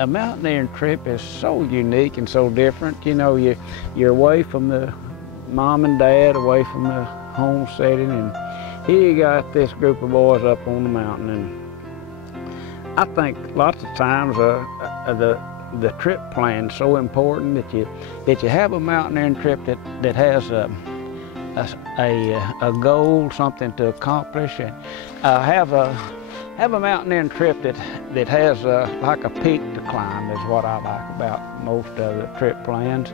A mountaineering trip is so unique and so different. You know, you're away from the mom and dad, away from the home setting, and here you got this group of boys up on the mountain. And I think lots of times the trip plan is so important that you have a mountaineering trip that has a goal, something to accomplish, and have a mountaineering trip that has like a peak to climb is what I like about most of the trip plans.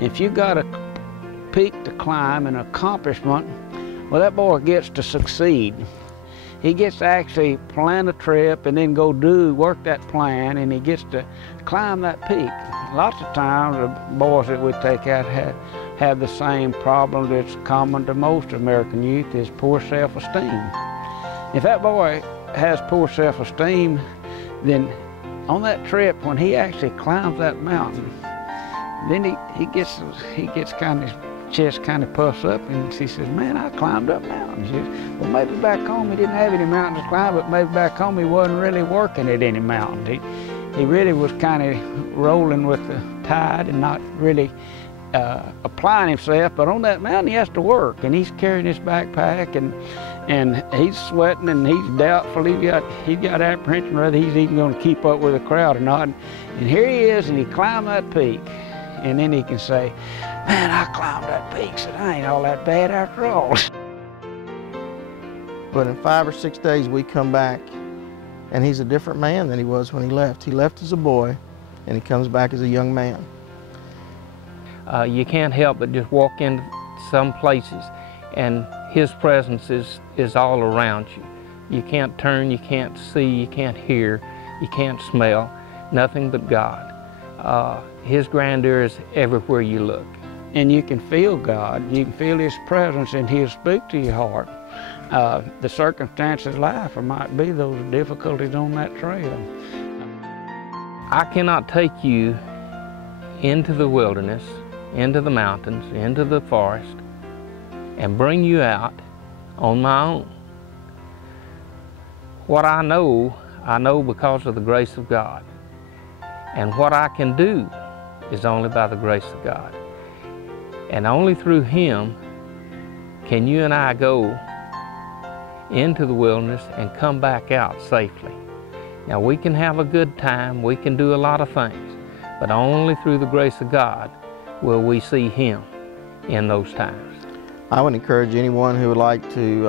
If you got a peak to climb, an accomplishment, well, that boy gets to succeed. He gets to actually plan a trip and then go work that plan, and he gets to climb that peak. Lots of times the boys that we take out have the same problem that's common to most American youth, is poor self-esteem. If that boy has poor self-esteem, then on that trip, when he actually climbs that mountain, then he gets kind of, chest kind of puffs up, and he says, man, I climbed up mountains. Well, maybe back home he didn't have any mountains to climb, but maybe back home he wasn't really working at any mountain. He really was kind of rolling with the tide and not really applying himself. But on that mountain he has to work, and he's carrying his backpack, and he's sweating, and he's doubtful. He's got apprehension whether he's even going to keep up with the crowd or not. And here he is, and he climbed that peak, and then he can say, man, I climbed that peak, so I ain't all that bad after all. But in 5 or 6 days we come back, and he's a different man than he was when he left. He left as a boy, and he comes back as a young man. You can't help but just walk into some places, and his presence is all around you. You can't turn, you can't see, you can't hear, you can't smell, nothing but God. His grandeur is everywhere you look. And you can feel God, you can feel His presence, and He'll speak to your heart. The circumstances of life, or might be those difficulties on that trail. I cannot take you into the wilderness, into the mountains, into the forest, and bring you out on my own. What I know because of the grace of God. And what I can do is only by the grace of God. And only through Him can you and I go into the wilderness and come back out safely. Now, we can have a good time, we can do a lot of things, but only through the grace of God will we see Him in those times. I would encourage anyone who would like to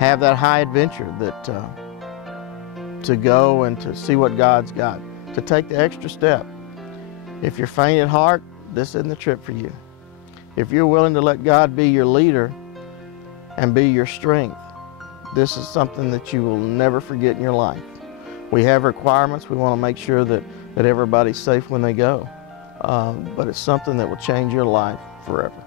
have that high adventure, that to go and to see what God's got, to take the extra step. If you're faint at heart, this isn't the trip for you. If you're willing to let God be your leader and be your strength, this is something that you will never forget in your life. We have requirements. We want to make sure that everybody's safe when they go. But it's something that will change your life forever.